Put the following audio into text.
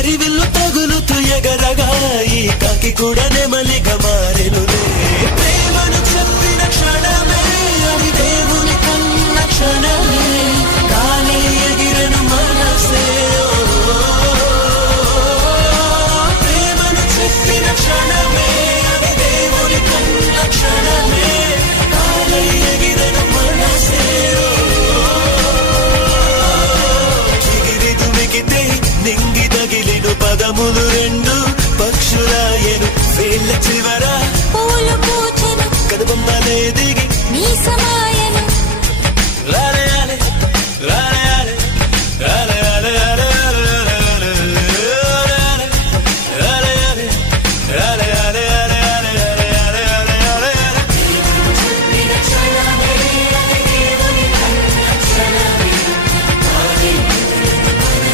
హరివిల్లు తగులుతూ ఎగరగా ఈ కాకి కూడా నెమలిగా మారెనులే. ప్రేమను చెప్పిన క్షణమే అది దేవుని కన్న క్షణమే, కానీ ఎగిరను మనసే. ప్రేమను చెప్పిన క్షణమే అది దేవుని కన్న క్షణమే, కానీ ఎగిరను మనసే. నింగి తగిలిను పదములు రెండు పక్షులాయను వేళ్ళ